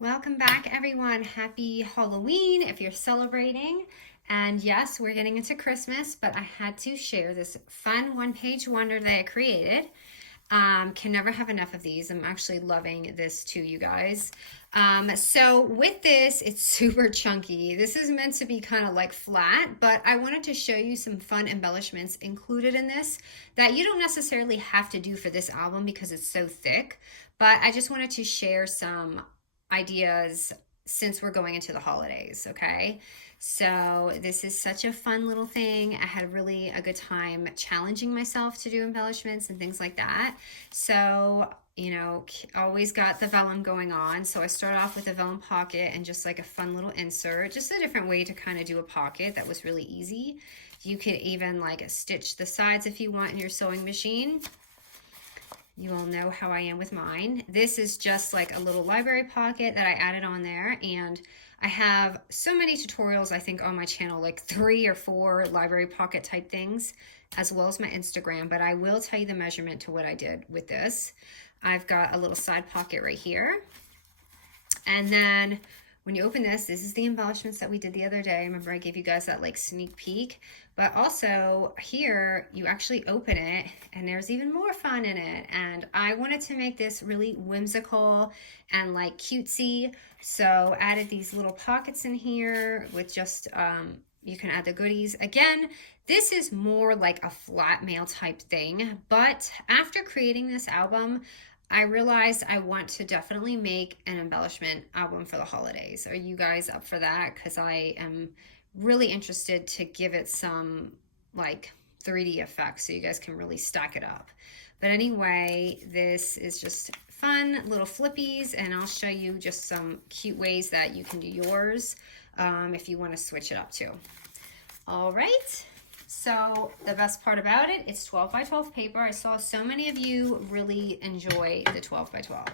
Welcome back, everyone. Happy Halloween if you're celebrating. And yes, we're getting into Christmas, but I had to share this fun one-page wonder that I created. Can never have enough of these. I'm actually loving this too, you guys. So with this, it's super chunky. This is meant to be kind of like flat, but I wanted to show you some fun embellishments included in this that you don't necessarily have to do for this album because it's so thick. But I just wanted to share some ideas since we're going into the holidays, okay? So this is such a fun little thing. I had really a good time challenging myself to do embellishments and things like that. So, always got the vellum going on. So I start off with a vellum pocket and just like a fun little insert, just a different way to kind of do a pocket that was really easy. You could even like stitch the sides if you want in your sewing machine. You all know how I am with mine. This is just like a little library pocket that I added on there, and I have so many tutorials I think on my channel, like 3 or 4 library pocket type things, as well as my Instagram, but I will tell you the measurement to what I did with this. I've got a little side pocket right here, and then when you open this is the embellishments that we did the other day. Remember I gave you guys that like sneak peek, but also here you actually open it and there's even more fun in it. And I wanted to make this really whimsical and like cutesy, so added these little pockets in here with just you can add the goodies. Again, this is more like a flat mail type thing, but after creating this album, I realized I want to definitely make an embellishment album for the holidays. Are you guys up for that? Because I am really interested to give it some like 3D effects so you guys can really stack it up. But anyway, this is just fun little flippies, and I'll show you just some cute ways that you can do yours if you want to switch it up too. All right. So the best part about it, it's 12 by 12 paper. I saw so many of you really enjoy the 12 by 12.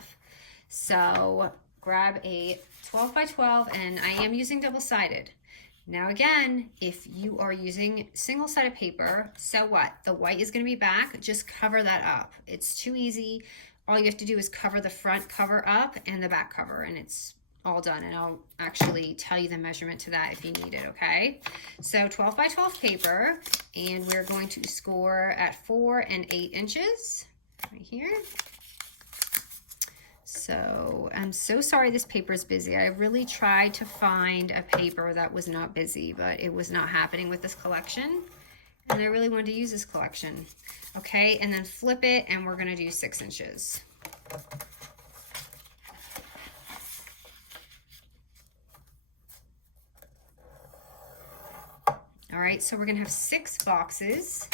So grab a 12 by 12, and I am using double-sided. Now again, if you are using single-sided paper, so what? The white is going to be back. Just cover that up. It's too easy. All you have to do is cover the front cover up and the back cover, and it's all done. And I'll actually tell you the measurement to that if you need it, okay? So 12 by 12 paper, and we're going to score at 4 and 8 inches right here. So I'm so sorry this paper is busy. I really tried to find a paper that was not busy, but it was not happening with this collection, and I really wanted to use this collection. Okay, and then flip it, and we're gonna do 6 inches. All right, so we're gonna have 6 boxes,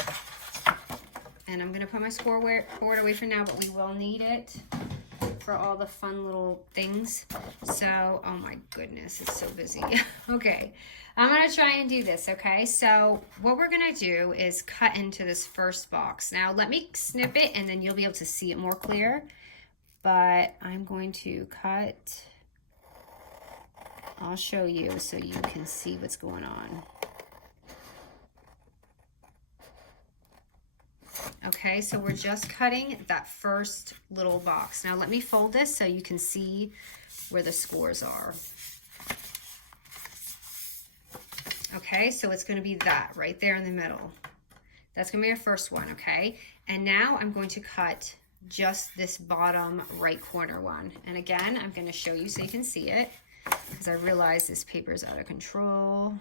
and I'm gonna put my scoreboard away for now, but we will need it for all the fun little things. So, oh my goodness, it's so busy. Okay, I'm gonna try and do this, okay? So what we're gonna do is cut into this first box. Now let me snip it and then you'll be able to see it more clear, but I'm going to cut, I'll show you so you can see what's going on. Okay, so we're just cutting that first little box. Now let me fold this so you can see where the scores are. Okay, so it's going to be that right there in the middle. That's going to be our first one, okay? And now I'm going to cut just this bottom right corner one. And again, I'm going to show you so you can see it, because I realize this paper is out of control.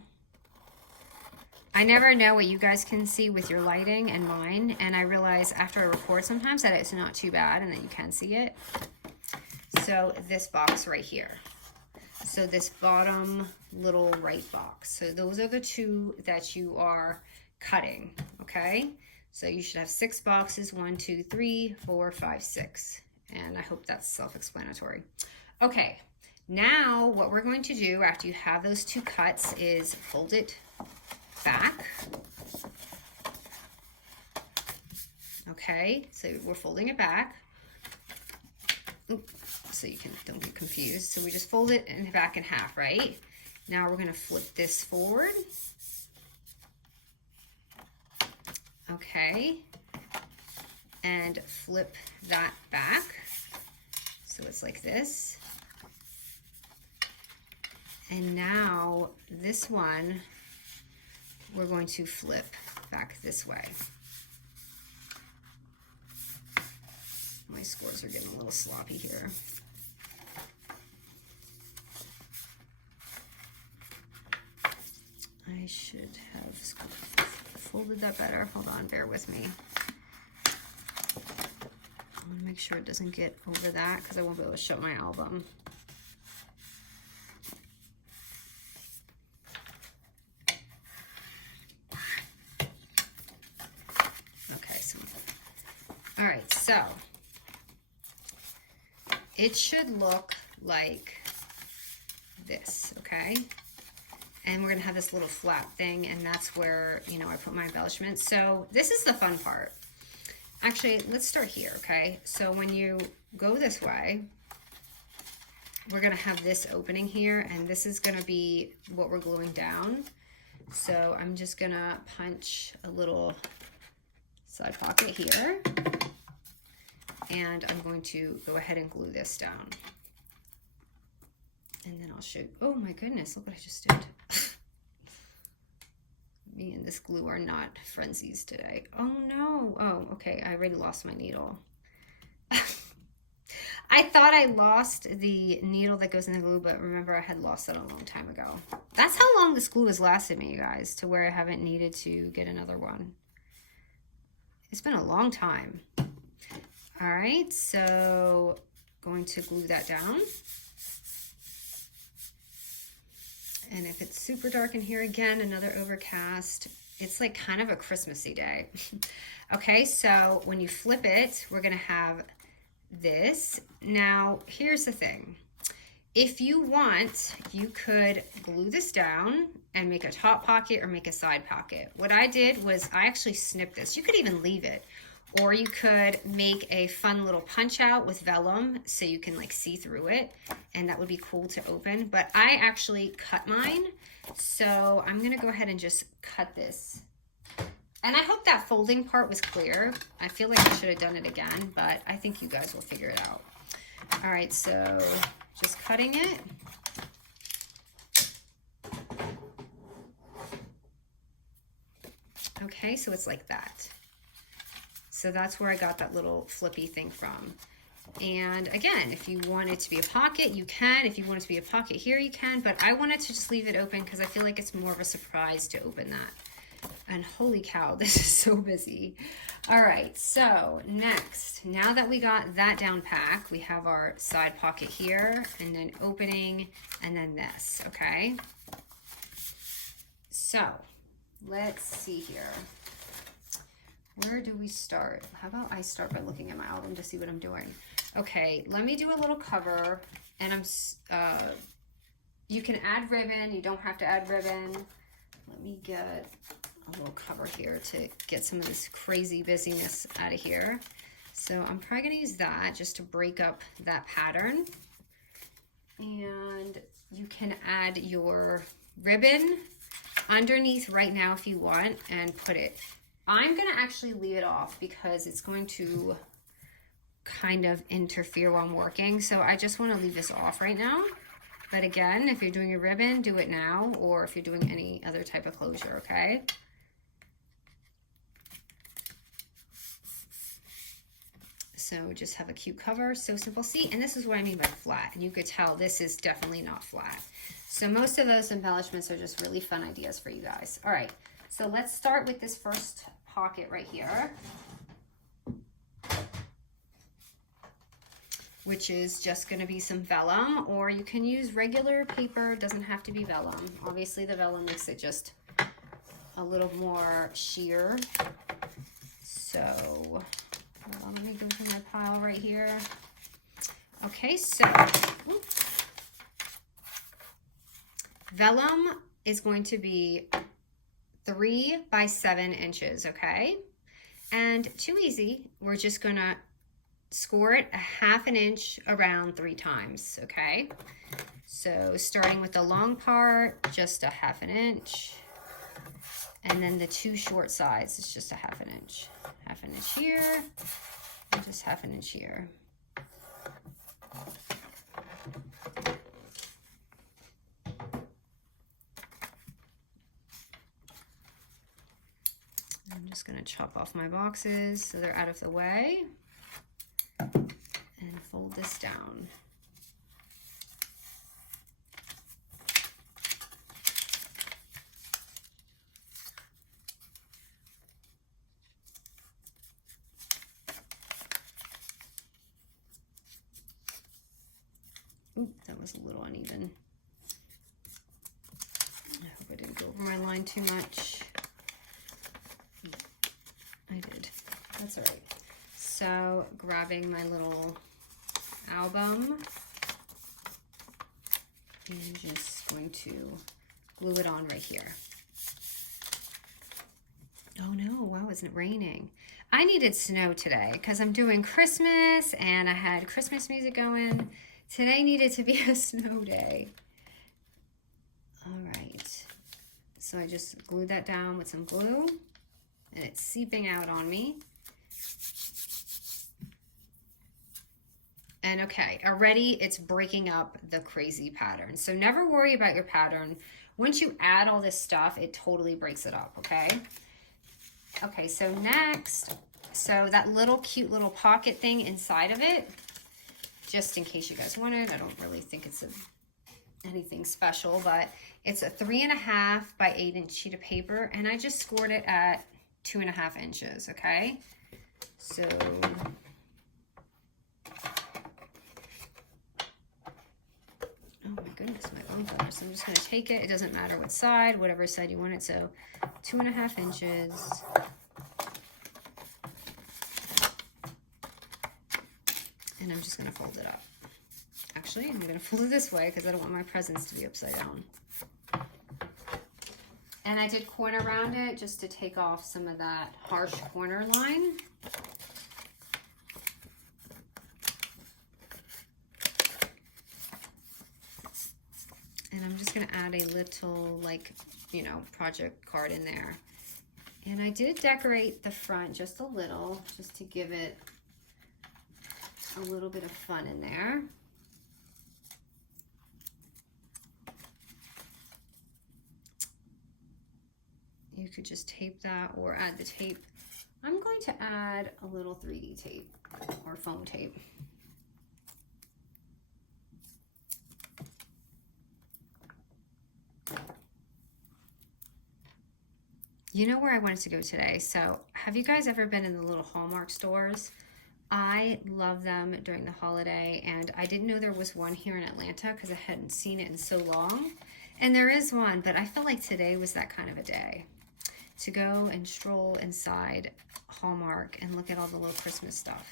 I never know what you guys can see with your lighting and mine, and I realize after I record sometimes that it's not too bad and that you can see it. So this box right here. So this bottom little right box. So those are the 2 that you are cutting, okay? So you should have 6 boxes, 1, 2, 3, 4, 5, 6. And I hope that's self-explanatory. Okay, now what we're going to do after you have those 2 cuts is fold it back. Okay, so we're folding it back. Oops, so you don't get confused. So we just fold it in the back in half, right? Now we're gonna flip this forward. Okay, and flip that back. So it's like this. And now this one, we're going to flip back this way. My scores are getting a little sloppy here. I should have folded that better. Hold on, bear with me. I want to make sure it doesn't get over that because I won't be able to show my album. Okay, so all right, so it should look like this, okay? And we're gonna have this little flat thing, and that's where, you know, I put my embellishment. So this is the fun part. Actually, let's start here, okay? So when you go this way, we're gonna have this opening here, and this is gonna be what we're gluing down. So I'm just gonna punch a little side pocket here, and I'm going to go ahead and glue this down. And then I'll show you. Oh my goodness, look what I just did. Me and this glue are not frenzies today. Oh no. Oh, okay. I already lost my needle. I thought I lost the needle that goes in the glue, but remember I had lost that a long time ago. That's how long this glue has lasted me, you guys, to where I haven't needed to get another one. It's been a long time. All right, so going to glue that down. And if it's super dark in here, again, another overcast. It's like kind of a Christmassy day. Okay, so when you flip it, we're gonna have this. Now, here's the thing. If you want, you could glue this down and make a top pocket or make a side pocket. What I did was I actually snipped this. You could even leave it. Or you could make a fun little punch out with vellum so you can like see through it, and that would be cool to open. But I actually cut mine, so I'm gonna go ahead and just cut this. And I hope that folding part was clear. I feel like I should have done it again, but I think you guys will figure it out. All right, so just cutting it. Okay, so it's like that. So that's where I got that little flippy thing from. And again, if you want it to be a pocket, you can. If you want it to be a pocket here, you can. But I wanted to just leave it open because I feel like it's more of a surprise to open that. And holy cow, this is so busy. All right, so next, now that we got that down pack, we have our side pocket here, and then opening, and then this, okay? So let's see here. Where do we start? How about I start by looking at my album to see what I'm doing? Okay, let me do a little cover, and you can add ribbon, you don't have to add ribbon. Let me get a little cover here to get some of this crazy busyness out of here. So I'm probably gonna use that just to break up that pattern. And you can add your ribbon underneath right now if you want and put it. I'm gonna actually leave it off because it's going to kind of interfere while I'm working. So I just wanna leave this off right now. But again, if you're doing a ribbon, do it now, or if you're doing any other type of closure, okay? So just have a cute cover, so simple. See, and this is what I mean by flat. And you could tell this is definitely not flat. So most of those embellishments are just really fun ideas for you guys. All right, so let's start with this first pocket right here, which is just gonna be some vellum, or you can use regular paper, doesn't have to be vellum. Obviously the vellum makes it just a little more sheer. So let me go through my pile right here. Okay, so vellum is going to be 3 by 7 inches, okay? And too easy, we're just gonna score it 1/2 inch around 3 times, okay? So starting with the long part, just 1/2 inch. And then the 2 short sides, it's just 1/2 inch. 1/2 inch here, and just 1/2 inch here. just going to chop off my boxes so they're out of the way and fold this down. Ooh, that was a little uneven. I hope I didn't go over my line too much. I did. That's all right. So grabbing my little album and just going to glue it on right here. Oh no, wow, isn't it raining? I needed snow today because I'm doing Christmas and I had Christmas music going. Today needed to be a snow day. All right, so I just glued that down with some glue and it's seeping out on me. And okay, already it's breaking up the crazy pattern. So never worry about your pattern. Once you add all this stuff, it totally breaks it up, okay? Okay, so next, so that little cute little pocket thing inside of it, just in case you guys wanted, I don't really think it's anything special, but it's a 3.5 by 8 inch sheet of paper, and I just scored it at 2.5 inches, okay? So, oh my goodness, my bumper. So I'm just gonna take it, it doesn't matter what side, whatever side you want it, so 2.5 inches. And I'm just gonna fold it up. Actually, I'm gonna fold it this way because I don't want my presents to be upside down. And I did corner around it just to take off some of that harsh corner line. And I'm just gonna add a little, like, you know, project card in there. And I did decorate the front just a little, just to give it a little bit of fun in there. You could just tape that or add the tape. I'm going to add a little 3D tape or foam tape. You know where I wanted to go today? So have you guys ever been in the little Hallmark stores? I love them during the holiday, and I didn't know there was one here in Atlanta because I hadn't seen it in so long. And there is one, but I felt like today was that kind of a day to go and stroll inside Hallmark and look at all the little Christmas stuff.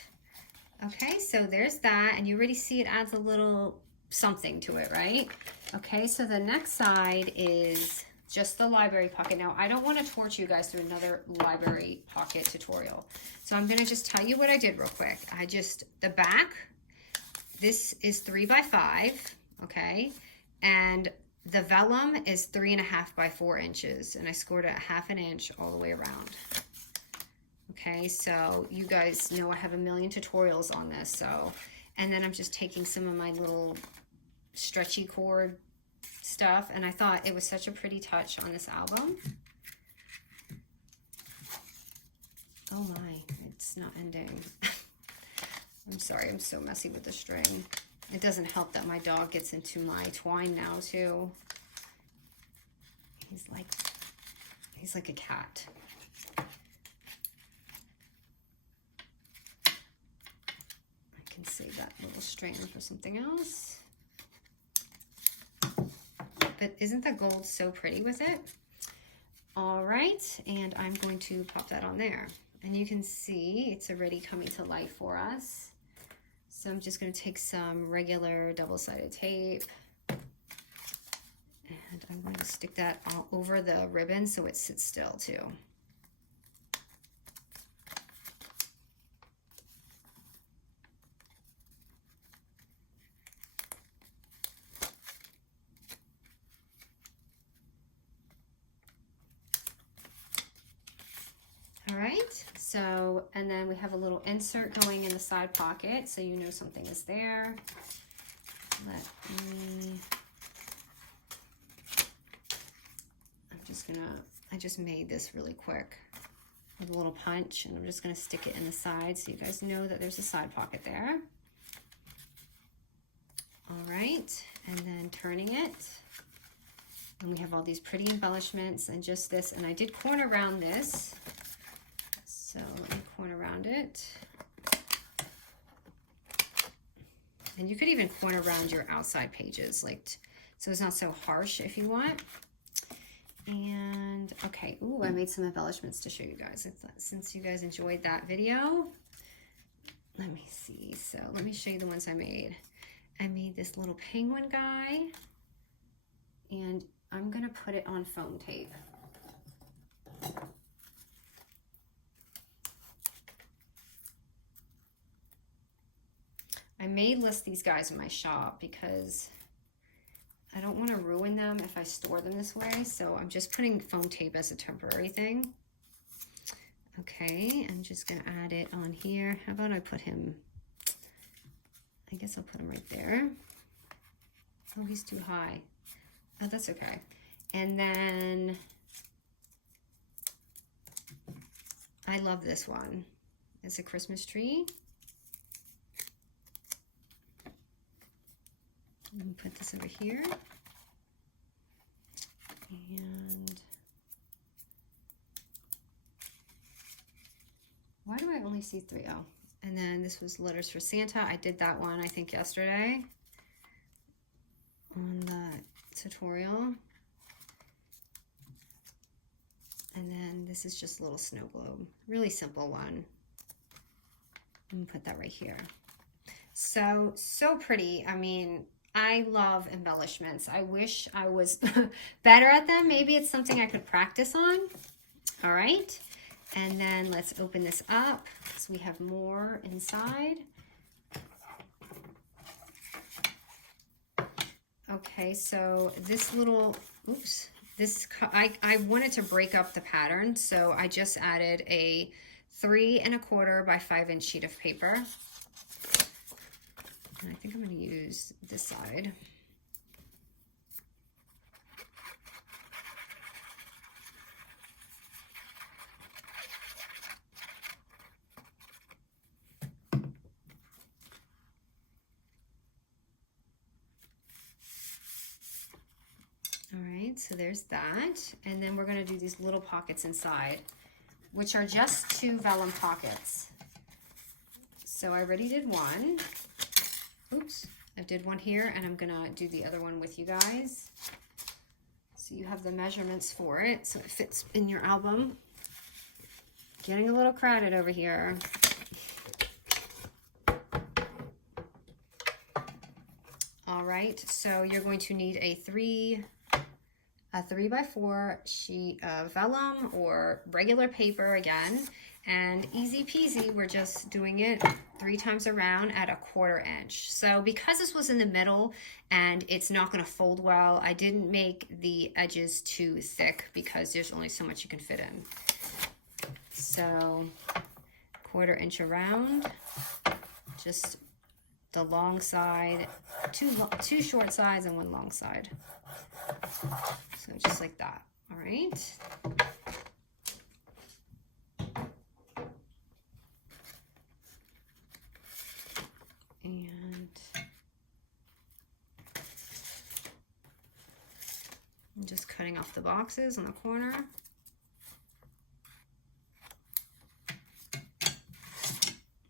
Okay, so there's that, and you already see it adds a little something to it, right? Okay, so the next side is just the library pocket. Now, I don't want to torture you guys through another library pocket tutorial. So I'm going to just tell you what I did real quick. The back, this is 3 by 5, okay? And the vellum is 3.5 by 4 inches. And I scored it 1/2 inch all the way around. Okay, so you guys know I have a million tutorials on this. So, and then I'm just taking some of my little stretchy cord stuff, and I thought it was such a pretty touch on this album. Oh my, it's not ending. I'm sorry, I'm so messy with the string. It doesn't help that my dog gets into my twine now too. He's like a cat. I can save that little string for something else. But isn't the gold so pretty with it? All right, and I'm going to pop that on there. And you can see it's already coming to life for us. So I'm just going to take some regular double-sided tape. And I'm going to stick that all over the ribbon so it sits still too. Alright, so, and then we have a little insert going in the side pocket so you know something is there. I just made this really quick. with a little punch, and I'm just going to stick it in the side so you guys know that there's a side pocket there. All right, and then turning it. And we have all these pretty embellishments and just this, and I did corner around this. So let me corner around it. And you could even corner around your outside pages, like, so it's not so harsh if you want. And okay, ooh, I made some embellishments to show you guys. Since you guys enjoyed that video, let me see. So let me show you the ones I made. I made this little penguin guy, and I'm gonna put it on foam tape. I may list these guys in my shop because I don't want to ruin them if I store them this way, so I'm just putting foam tape as a temporary thing. Okay, I'm just gonna add it on here. How about I put him, I guess I'll put him right there. Oh, he's too high. Oh, that's okay. And then I love this one. It's a Christmas tree. I'm gonna put this over here. And why do I only see 3? Oh, and then this was Letters for Santa. I did that one, I think, yesterday on the tutorial. And then this is just a little snow globe. Really simple one. I'm gonna put that right here. So pretty. I mean, I love embellishments. I wish I was better at them. Maybe it's something I could practice on. All right. And then let's open this up so we have more inside. Okay, so this little, oops, I wanted to break up the pattern, so I just added a 3 1/4 by 5 inch sheet of paper. And I think I'm going to use this side. All right, so there's that. And then we're going to do these little pockets inside, which are just 2 vellum pockets. So I already did one. Oops, I did one here, and I'm going to do the other one with you guys. So you have the measurements for it, so it fits in your album. Getting a little crowded over here. All right, so you're going to need a 3 by 4 sheet of vellum or regular paper again, and easy peasy, we're just doing it 3 times around at 1/4 inch. So because this was in the middle and it's not going to fold well, I didn't make the edges too thick because there's only so much you can fit in. So 1/4 inch around, just the long side, two short sides and 1 long side. So just like that. All right. And I'm just cutting off the boxes on the corner.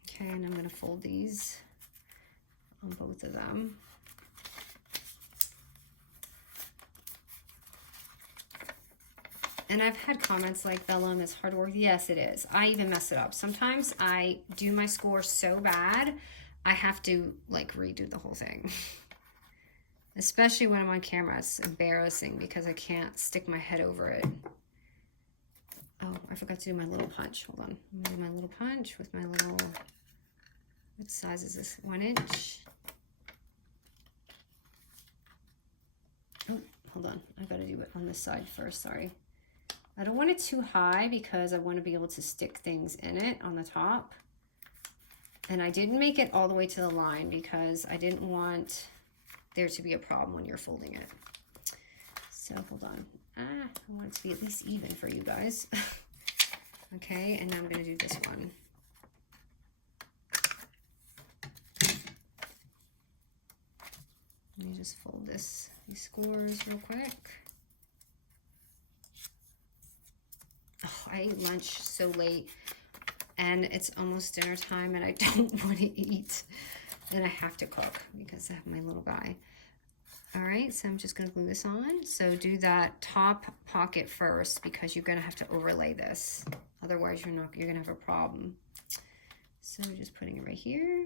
Okay, and I'm going to fold these on both of them. And I've had comments like, vellum is hard work. Yes, it is. I even mess it up. Sometimes I do my score so bad, I have to like redo the whole thing. Especially when I'm on camera, it's embarrassing because I can't stick my head over it. Oh, I forgot to do my little punch. Hold on. I'm gonna do my little punch with my little, what size is this? 1 inch. Oh, hold on. I gotta do it on this side first, sorry. I don't want it too high because I want to be able to stick things in it on the top. And I didn't make it all the way to the line because I didn't want there to be a problem when you're folding it. So hold on. I want it to be at least even for you guys. Okay, and now I'm going to do this one. Let me just fold these scores real quick. Oh, I ate lunch so late and it's almost dinner time and I don't want to eat. And I have to cook because I have my little guy. All right, so I'm just gonna glue this on. So do that top pocket first because you're gonna have to overlay this. Otherwise you're gonna have a problem. So just putting it right here.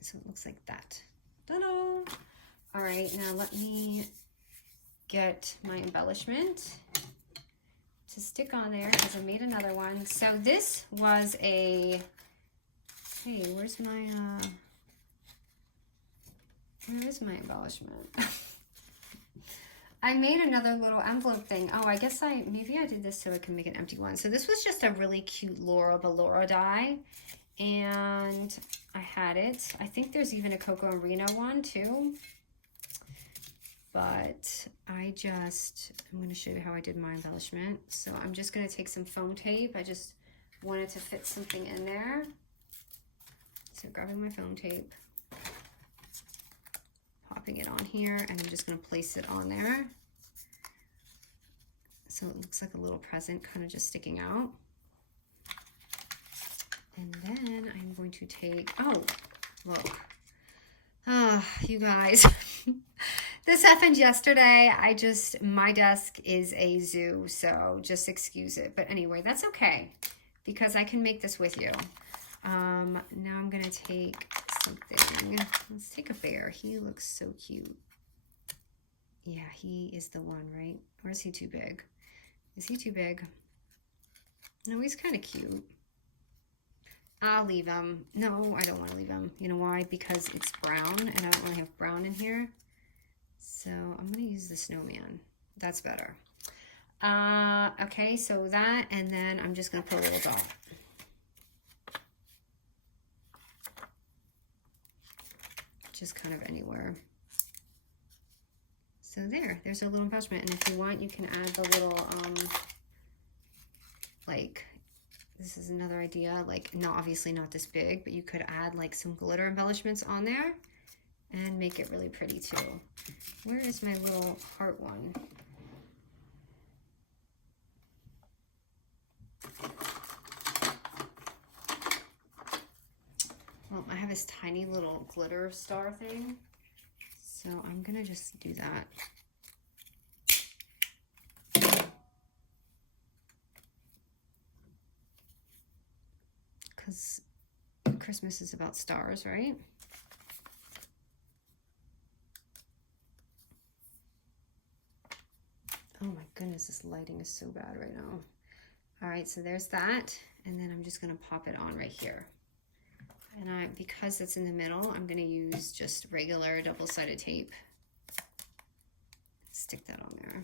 So it looks like that. Ta-da! All right, now let me get my embellishment to stick on there as I made another one. So this was a, hey, where is my embellishment? I made another little envelope thing. Oh, I guess maybe I did this so I can make an empty one. So this was just a really cute Laura Ballora die. And I had it. I think there's even a Coco and Reno one too. But I'm going to show you how I did my embellishment. So I'm just going to take some foam tape. I just wanted to fit something in there. So grabbing my foam tape, popping it on here, and I'm just going to place it on there. So it looks like a little present kind of just sticking out. And then I'm going to take, oh, look. Oh, you guys. This happened yesterday. My desk is a zoo, so just excuse it. But anyway, that's okay because I can make this with you. Now I'm going to take something. Let's take a bear. He looks so cute. Yeah, he is the one, right? Or is he too big? Is he too big? No, he's kind of cute. I'll leave him. No, I don't want to leave him. You know why? Because it's brown and I don't really have brown in here. So I'm going to use the snowman. That's better. Okay, so that, and then I'm just going to put a little dot. Just kind of anywhere. So there's a little embellishment. And if you want, you can add the little, like, this is another idea, like, obviously not this big, but you could add like some glitter embellishments on there and make it really pretty too. Where is my little heart one? Well, I have this tiny little glitter star thing, so I'm gonna just do that. Because Christmas is about stars, right? Oh my goodness, this lighting is so bad right now. All right, so there's that. And then I'm just gonna pop it on right here. And because it's in the middle, I'm gonna use just regular double-sided tape. Stick that on there.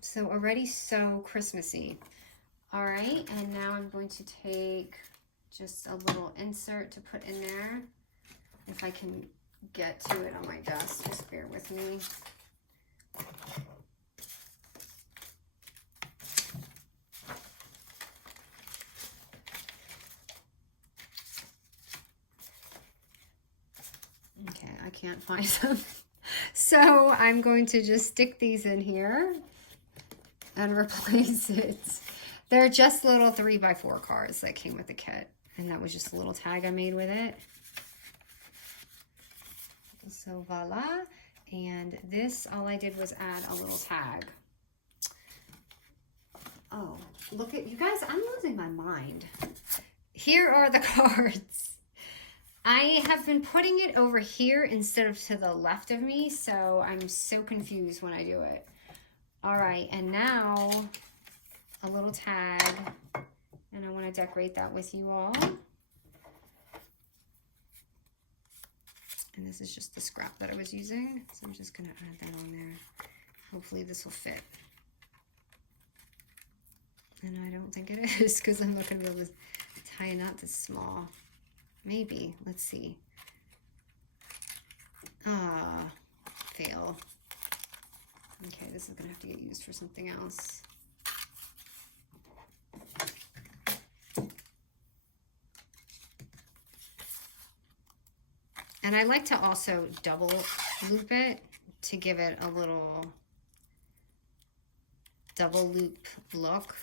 So already so Christmassy. All right, and now I'm going to take just a little insert to put in there. If I can get to it on my desk, just bear with me. Okay, I can't find them. So I'm going to just stick these in here and replace it. They're just little 3x4 cards that came with the kit. And that was just a little tag I made with it. So voila. And this, all I did was add a little tag. Oh, look at, you guys, I'm losing my mind. Here are the cards. I have been putting it over here instead of to the left of me, so I'm so confused when I do it. All right, and now a little tag, and I want to decorate that with you all. And this is just the scrap that I was using, so I'm just going to add that on there. Hopefully this will fit. And I don't think it is, because I'm not going to be able to tie a knot this small. Maybe. Let's see. Ah, fail. Okay, this is gonna have to get used for something else. And I like to also double loop it to give it a little double loop look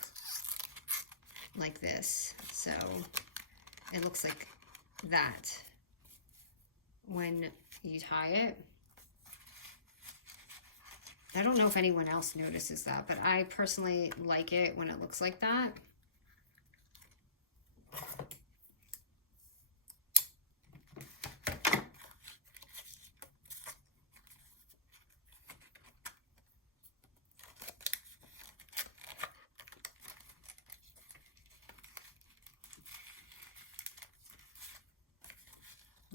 like this. So it looks like that when you tie it. I don't know if anyone else notices that, but I personally like it when it looks like that.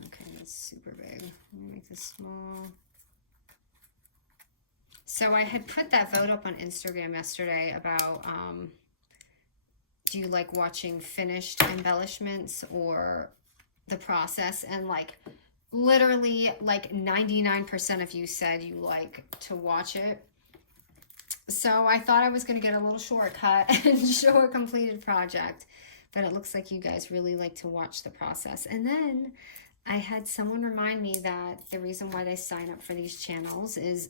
Okay, that's super big. Let me make this small. So I had put that vote up on Instagram yesterday about do you like watching finished embellishments or the process? And like literally like 99% of you said you like to watch it. So I thought I was going to get a little shortcut and show a completed project, but it looks like you guys really like to watch the process. And then I had someone remind me that the reason why they sign up for these channels is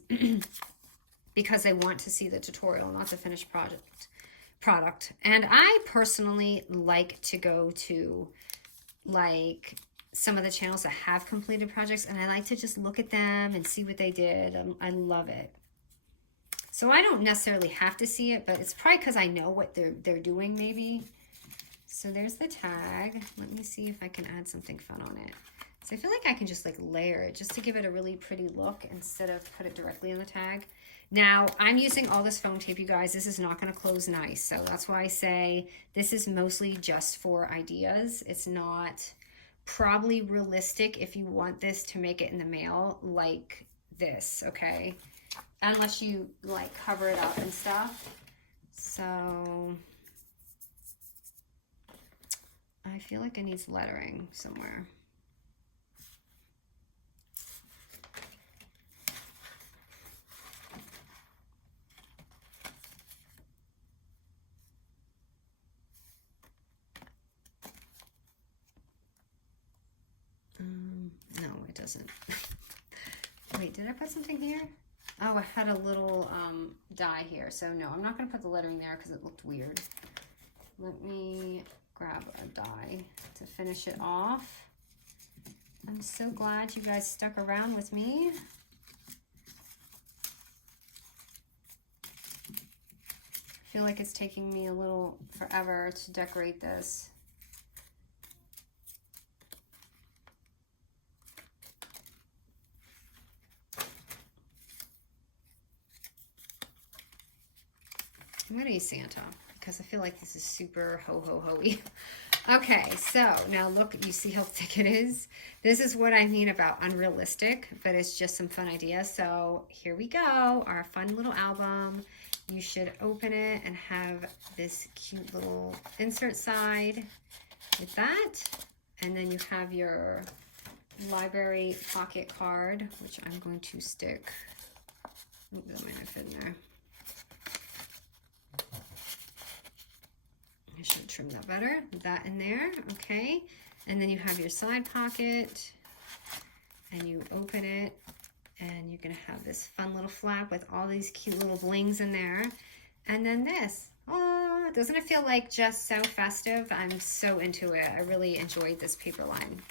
because they want to see the tutorial, not the finished product. And I personally like to go to like some of the channels that have completed projects, and I like to just look at them and see what they did. I love it. So I don't necessarily have to see it, but it's probably because I know what they're doing maybe. So there's the tag. Let me see if I can add something fun on it. So I feel like I can just like layer it just to give it a really pretty look instead of put it directly on the tag. Now, I'm using all this foam tape, you guys. This is not going to close nice. So that's why I say this is mostly just for ideas. It's not probably realistic if you want this to make it in the mail like this, okay? Unless you like cover it up and stuff. So I feel like it needs lettering somewhere. No, it doesn't. Wait, did I put something here? Oh, I had a little die here. So no, I'm not going to put the lettering there because it looked weird. Let me grab a die to finish it off. I'm so glad you guys stuck around with me. I feel like it's taking me a little forever to decorate this. I'm going to use Santa because I feel like this is super ho-ho-ho-y. Okay, so now look, you see how thick it is? This is what I mean about unrealistic, but it's just some fun ideas. So here we go, our fun little album. You should open it and have this cute little insert side with that. And then you have your library pocket card, which I'm going to stick. Ooh, that might not fit in there. I should trim that better. That in there, okay. And then you have your side pocket, and you open it, and you're gonna have this fun little flap with all these cute little blings in there. And then this. Oh, doesn't it feel like just so festive? I'm so into it. I really enjoyed this paper line.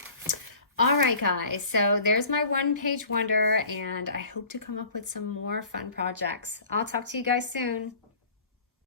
All right, guys, so there's my one-page wonder, and I hope to come up with some more fun projects. I'll talk to you guys soon.